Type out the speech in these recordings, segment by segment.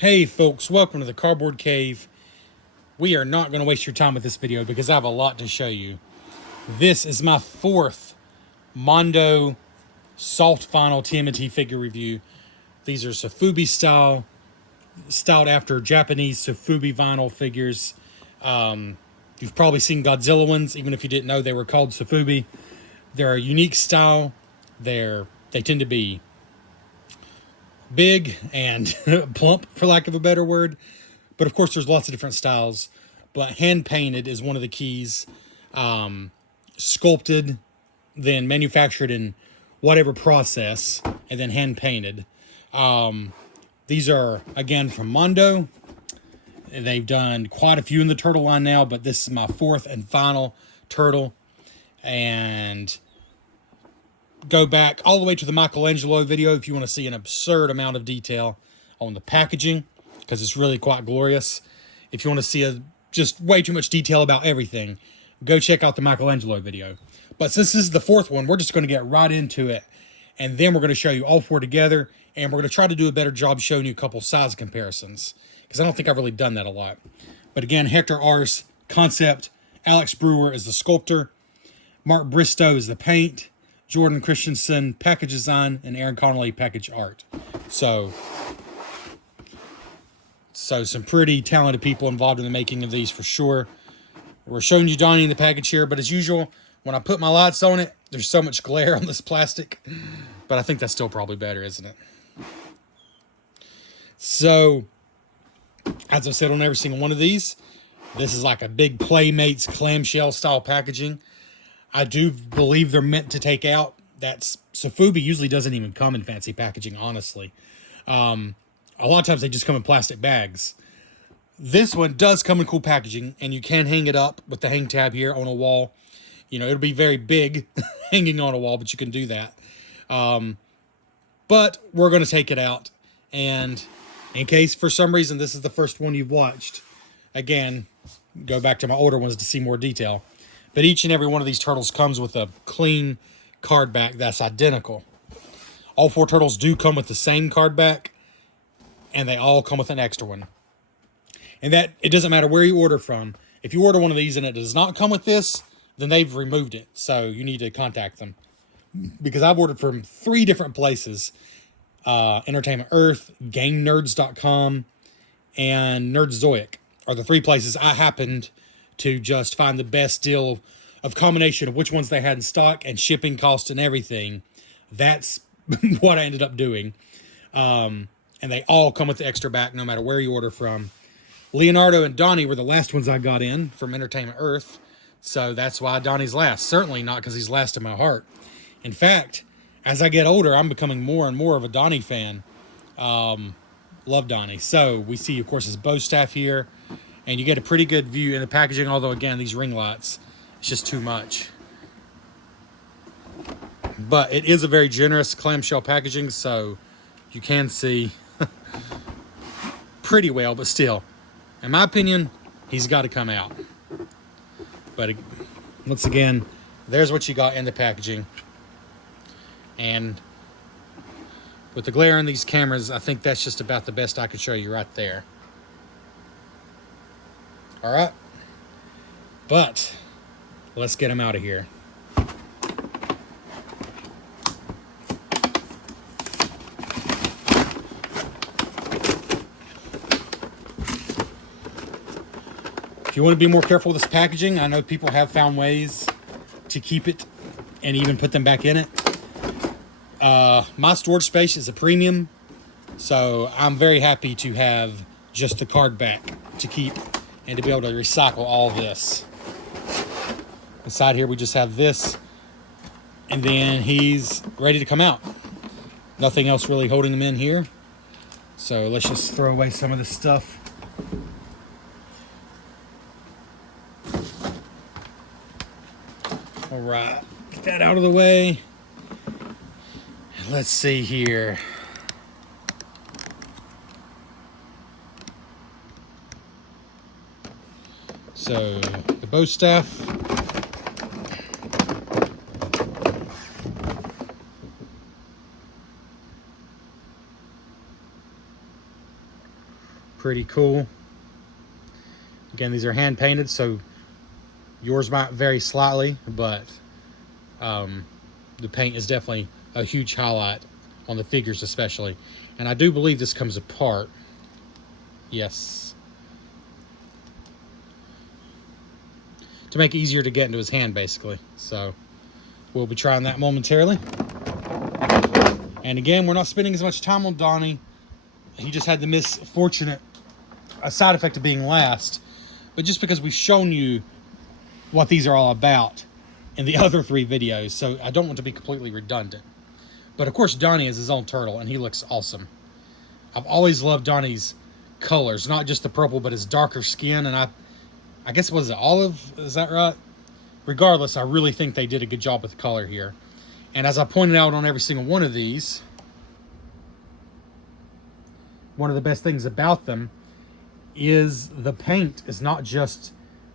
Hey folks, welcome to the Cardboard Cave. We are not going to waste your time with this video because I have a lot to show you. This is my fourth Mondo soft vinyl TMNT figure review. These are Sofubi styled after Japanese Sofubi vinyl figures. You've probably seen Godzilla ones, even if you didn't know they were called Sofubi. They're a unique style. They tend to be big and plump, for lack of a better word. But of course, there's lots of different styles. But hand painted is one of the keys. Sculpted, then manufactured in whatever process, and then hand painted. These are, again, from Mondo. They've done quite a few in the turtle line now, but this is my fourth and final turtle. And go back all the way to the Michelangelo video if you want to see an absurd amount of detail on the packaging, because it's really quite glorious. If you want to see just way too much detail about everything, go check out the Michelangelo video. But since this is the fourth one, we're just going to get right into it, and then we're going to show you all four together, and we're going to try to do a better job showing you a couple size comparisons, because I don't think I've really done that a lot. But again, Hector Ars concept, Alex Brewer is the sculptor, Mark Bristow is the paint, Jordan Christensen package design, and Aaron Connolly package art. So some pretty talented people involved in the making of these for sure. We're showing you Donnie in the package here, but as usual, when I put my lights on it, there's so much glare on this plastic, but I think that's still probably better, isn't it? So, as I've said on every single one of these, this is like a big Playmates clamshell style packaging. I do believe they're meant to take out. That's Sofubi usually doesn't even come in fancy packaging, honestly. A lot of times they just come in plastic bags. This one does come in cool packaging, and you can hang it up with the hang tab here on a wall. You know, it'll be very big hanging on a wall, but you can do that. But we're going to take it out. And in case for some reason this is the first one you've watched, again, go back to my older ones to see more detail. But each and every one of these turtles comes with a clean card back that's identical. All four turtles do come with the same card back, and they all come with an extra one. And that, it doesn't matter where you order from. If you order one of these and it does not come with this, then they've removed it. So you need to contact them. Because I've ordered from 3 different places. Entertainment Earth, GameNerds.com, and Nerdzoic are the 3 places I happened to just find the best deal of combination of which ones they had in stock and shipping cost and everything. That's what I ended up doing. And they all come with the extra back no matter where you order from. Leonardo and Donnie were the last ones I got in from Entertainment Earth. So that's why Donnie's last. Certainly not because he's last in my heart. In fact, as I get older, I'm becoming more and more of a Donnie fan. Love Donnie. So we see, of course, his bow staff here. And you get a pretty good view in the packaging, although, again, these ring lights, it's just too much. But it is a very generous clamshell packaging, so you can see pretty well, but still, in my opinion, he's got to come out. But once again, there's what you got in the packaging. And with the glare in these cameras, I think that's just about the best I could show you right there. All right, but let's get him out of here. If you want to be more careful with this packaging, I know people have found ways to keep it and even put them back in it. My storage space is a premium, so I'm very happy to have just the card back to keep and to be able to recycle all this. Inside here we just have this, and then he's ready to come out. Nothing else really holding him in here. So let's just throw away some of this stuff. All right, get that out of the way. Let's see here. So the bow staff. Pretty cool. Again, these are hand painted, so yours might vary slightly, but the paint is definitely a huge highlight on the figures especially. And I do believe this comes apart. Yes. To make it easier to get into his hand, basically. So we'll be trying that momentarily. And again, we're not spending as much time on Donnie. He just had the misfortunate side effect of being last. But just because we've shown you what these are all about in the other 3 videos, so I don't want to be completely redundant. But of course, Donnie is his own turtle, and he looks awesome. I've always loved Donnie's colors, not just the purple, but his darker skin. And I guess, was it olive? Is that right? Regardless, I really think they did a good job with the color here. And as I pointed out on every single one of these, one of the best things about them is the paint is not just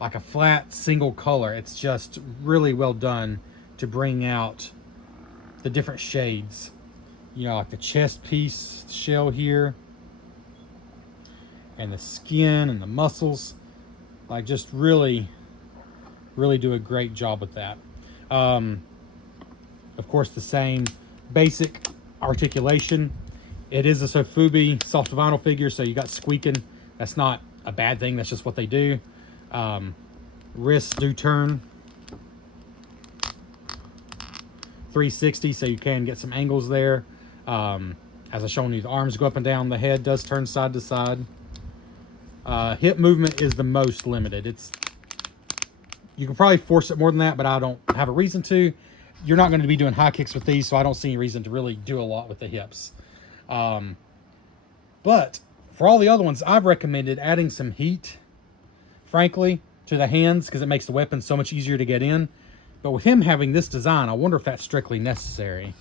like a flat single color. It's just really well done to bring out the different shades. You know, like the chest piece shell here, and the skin and the muscles. Like, just really do a great job with that. Of course, the same basic articulation. It is a Sofubi soft vinyl figure, so you got squeaking. That's not a bad thing. That's just what they do. Wrists do turn 360, so you can get some angles there. As I've shown you, the arms go up and down. The head does turn side to side. Hip movement is the most limited. You can probably force it more than that, but I don't have a reason to. You're not going to be doing high kicks with these, so I don't see any reason to really do a lot with the hips. But for all the other ones, I've recommended adding some heat, frankly, to the hands, because it makes the weapon so much easier to get in. But with him having this design, I wonder if that's strictly necessary.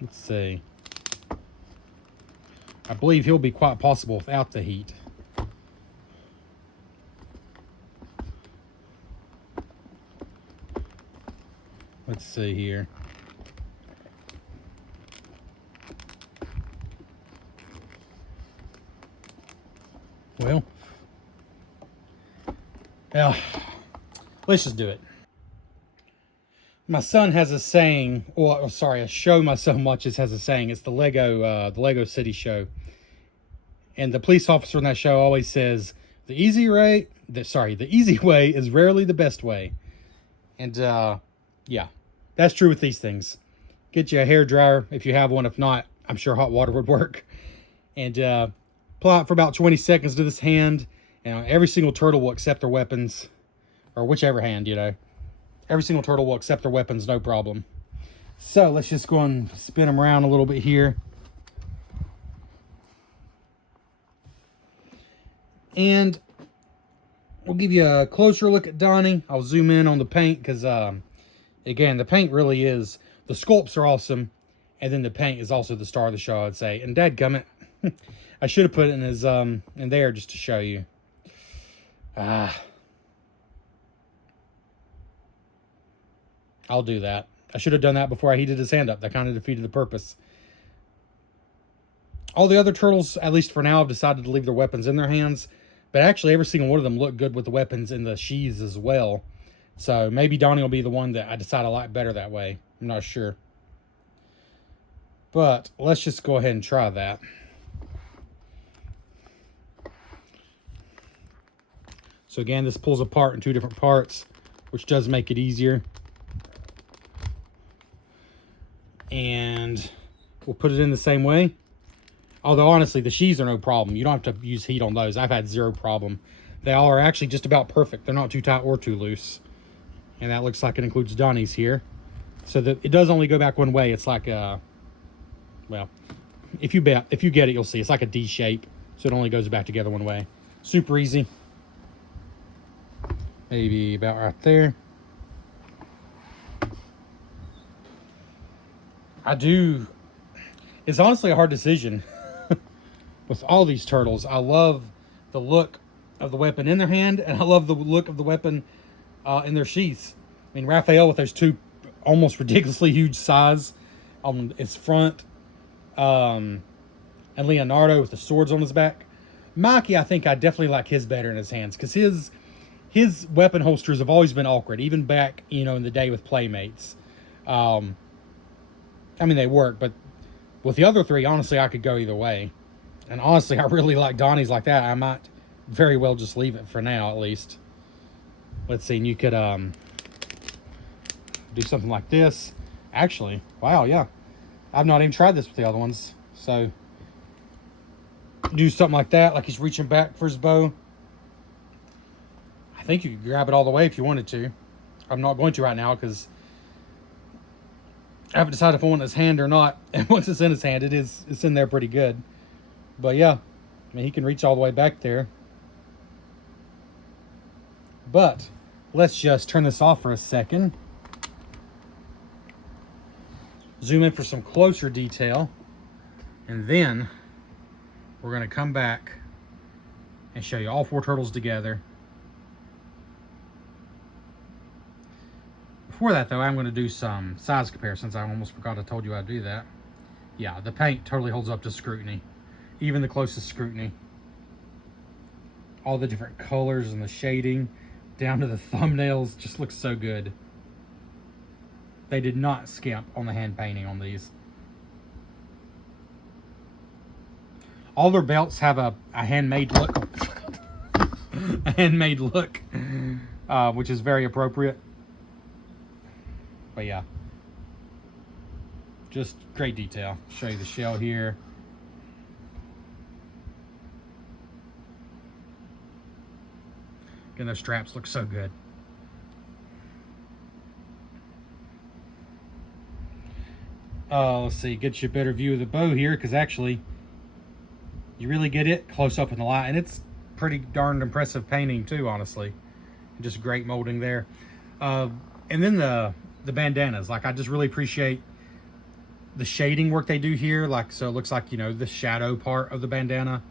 Let's see. I believe he'll be quite possible without the heat. Let's see here. Well, yeah, let's just do it. My son has a saying, or sorry, a show my son watches has a saying. It's the Lego City show. And the police officer in that show always says, the easy way is rarely the best way. And yeah, that's true with these things. Get you a hair dryer if you have one. If not, I'm sure hot water would work. And apply it for about 20 seconds to this hand. And every single turtle will accept their weapons, or whichever hand, you know. Every single turtle will accept their weapons, no problem. So let's just go and spin them around a little bit here. And we'll give you a closer look at Donnie. I'll zoom in on the paint because, again, the paint really is, the sculpts are awesome. And then the paint is also the star of the show, I'd say. And dadgummit, I should have put it in his, in there just to show you. I'll do that. I should have done that before I heated his hand up. That kind of defeated the purpose. All the other turtles, at least for now, have decided to leave their weapons in their hands. But actually, every single one of them look good with the weapons in the sheaths as well. So maybe Donnie will be the one that I decide I like better that way. I'm not sure. But let's just go ahead and try that. So again, this pulls apart in 2 different parts, which does make it easier. And we'll put it in the same way. Although, honestly, the sheaths are no problem. You don't have to use heat on those. I've had 0 problem. They all are actually just about perfect. They're not too tight or too loose. And that looks like it includes Donnie's here. So that it does only go back one way. It's like a, well, if you get it, you'll see. It's like a D shape. So it only goes back together one way. Super easy. Maybe about right there. It's honestly a hard decision with all these turtles. I love the look of the weapon in their hand, and I love the look of the weapon in their sheaths. I mean, Raphael with those 2 almost ridiculously huge size on its front, and and Leonardo with the swords on his back. Mikey, I think I definitely like his better in his hands, because his weapon holsters have always been awkward, even back, in the day with Playmates. I mean, they work, but with the other three, honestly, I could go either way. And honestly, I really like Donnie's like that. I might very well just leave it for now, at least. Let's see, and you could do something like this. Actually, wow, yeah. I've not even tried this with the other ones. So, do something like that, like he's reaching back for his bow. I think you could grab it all the way if you wanted to. I'm not going to right now because I haven't decided if I want his hand or not. And once it's in his hand, it's in there pretty good. But yeah, I mean, he can reach all the way back there. But let's just turn this off for a second. Zoom in for some closer detail. And then we're going to come back and show you all four turtles together. Before that, though, I'm going to do some size comparisons. I almost forgot I told you I'd do that. Yeah, the paint totally holds up to scrutiny. Even the closest scrutiny. All the different colors and the shading, down to the thumbnails, just looks so good. They did not skimp on the hand painting on these. All their belts have a handmade look. A handmade look, which is very appropriate. But yeah, just great detail. Show you the shell here. Again, those straps look so good. Let's see, get you a better view of the bow here, because actually you really get it close up in the light, and it's pretty darn impressive painting too, honestly. Just great molding there. And then the bandanas, like, I just really appreciate the shading work they do here. Like, so it looks like, the shadow part of the bandana,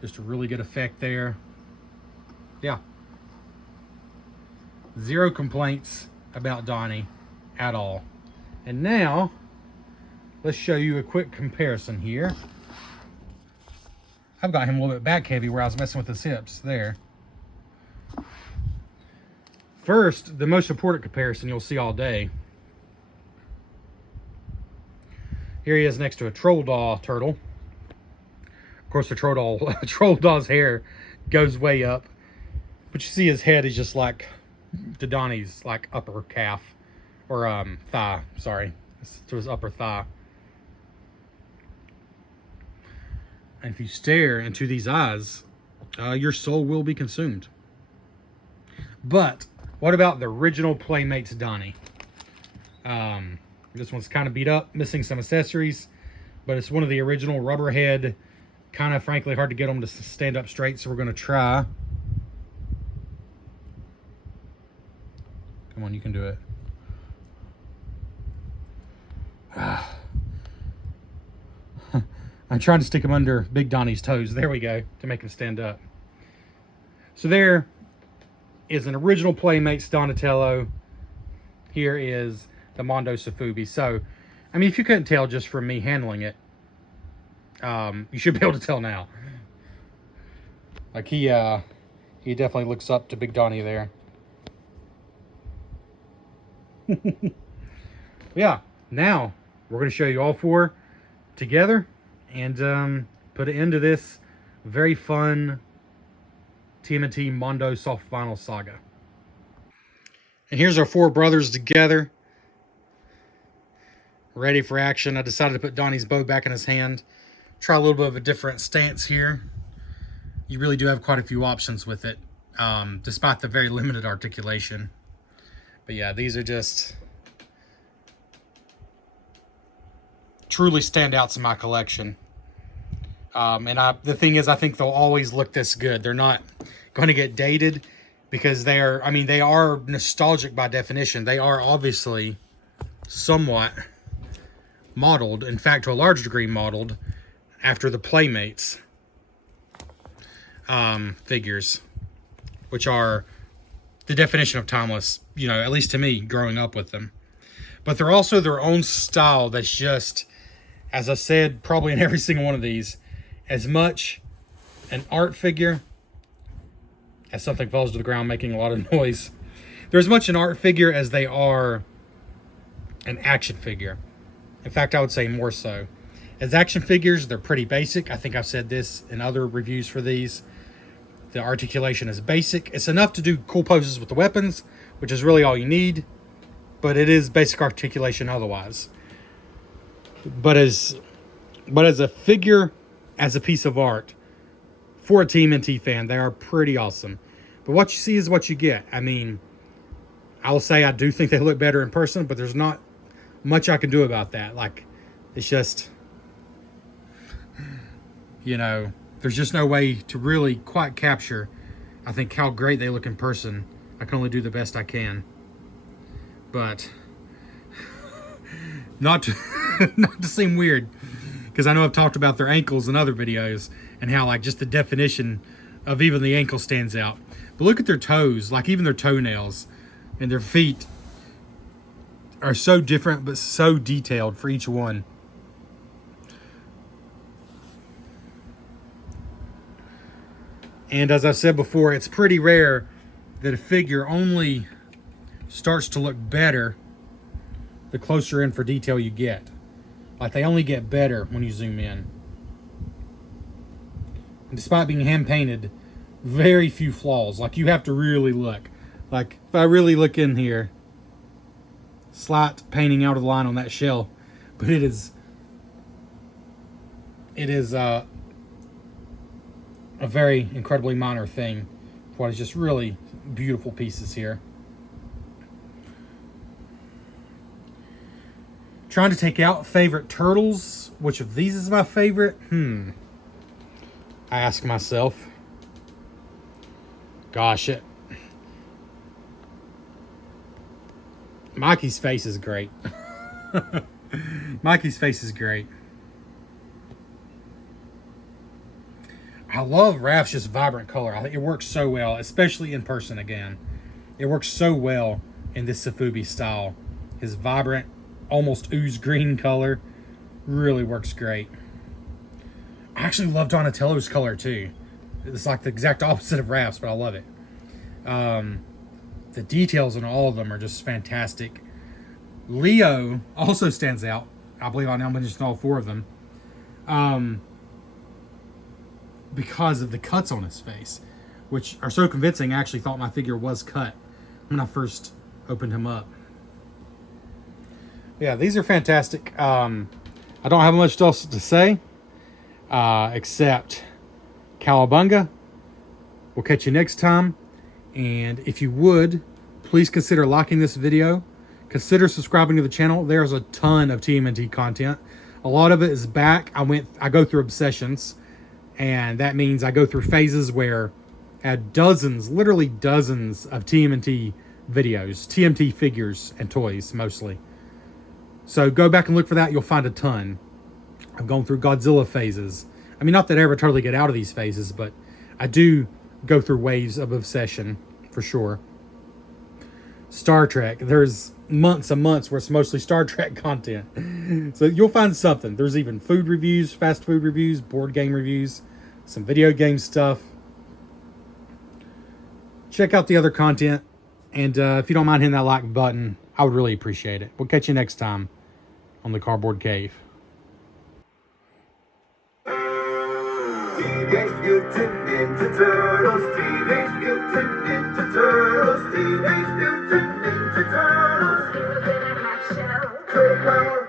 just a really good effect there. Yeah, zero complaints about Donnie at all. And now let's show you a quick comparison here. I've got him a little bit back heavy where I was messing with his hips there. First, the most important comparison you'll see all day. Here he is next to a Troll Doll turtle. Of course, the Troll Doll's hair goes way up, but you see his head is just like to Donnie's like upper calf, or thigh. Sorry, it's to his upper thigh. And if you stare into these eyes, your soul will be consumed. But what about the original Playmates Donnie? This one's kind of beat up, missing some accessories, but it's one of the original rubber head. Kind of, frankly, hard to get them to stand up straight, so we're going to try. Come on, you can do it. I'm trying to stick them under Big Donnie's toes. There we go, to make him stand up. So there is an original Playmates Donatello. Here is the Mondo Sofubi. So, I mean, if you couldn't tell just from me handling it, you should be able to tell now. Like, he definitely looks up to Big Donnie there. Yeah, now we're going to show you all four together and put an end to this very fun TMNT Mondo soft vinyl saga. And here's our four brothers together, ready for action. I decided to put Donnie's bow back in his hand. Try a little bit of a different stance here. You really do have quite a few options with it, despite the very limited articulation. But yeah, these are just truly standouts in my collection. And the thing is, I think they'll always look this good. They're not going to get dated because they are nostalgic by definition. They are obviously somewhat modeled, in fact, to a large degree modeled after the Playmates figures, which are the definition of timeless, at least to me, growing up with them. But they're also their own style that's just, as I said, probably in every single one of these, as much an art figure as something falls to the ground making a lot of noise. They're as much an art figure as they are an action figure. In fact, I would say more so. As action figures, they're pretty basic. I think I've said this in other reviews for these. The articulation is basic. It's enough to do cool poses with the weapons, which is really all you need, but it is basic articulation otherwise. But as a figure, as a piece of art, for a TMNT fan, they are pretty awesome. But what you see is what you get. I mean, I will say I do think they look better in person, but there's not much I can do about that. Like, it's just, you know, there's just no way to really quite capture, I think, how great they look in person. I can only do the best I can. But, not to, not to seem weird, because I know I've talked about their ankles in other videos, and how, like, just the definition of even the ankle stands out. But look at their toes, like even their toenails and their feet are so different, but so detailed for each one. And as I've said before, it's pretty rare that a figure only starts to look better the closer in for detail you get. Like, they only get better when you zoom in. And despite being hand painted, very few flaws. Like, you have to really look. Like, if I really look in here, slight painting out of the line on that shell, but it is a very incredibly minor thing for what is just really beautiful pieces here. Trying to take out favorite turtles. Which of these is my favorite? I ask myself. Gosh, Mikey's face is great. Mikey's face is great. I love Raph's just vibrant color. I think it works so well, especially in person again. It works so well in this Sofubi style. His vibrant, almost ooze green color really works great. I actually love Donatello's color too. It's like the exact opposite of Raph's, but I love it. The details in all of them are just fantastic. Leo also stands out. I believe I now mentioned all four of them. Because of the cuts on his face, which are so convincing. I actually thought my figure was cut when I first opened him up. Yeah, these are fantastic. I don't have much else to say, except Cowabunga. We'll catch you next time. And if you would, please consider liking this video. Consider subscribing to the channel. There's a ton of TMNT content. A lot of it is back. I go through obsessions. And that means I go through phases where I had dozens, literally dozens of TMNT videos, TMNT figures and toys mostly. So go back and look for that. You'll find a ton. I've gone through Godzilla phases. I mean, not that I ever totally get out of these phases, but I do go through waves of obsession for sure. Star Trek. There's months and months where it's mostly Star Trek content. So you'll find something. There's even food reviews, fast food reviews, board game reviews, some video game stuff. Check out the other content. And if you don't mind hitting that like button, I would really appreciate it. We'll catch you next time on the Cardboard Cave. Teenage Mutant Ninja Turtles, Teenage Mutant Ninja Turtles, Teenage Mutant Ninja Turtles. Heroes in a half shell.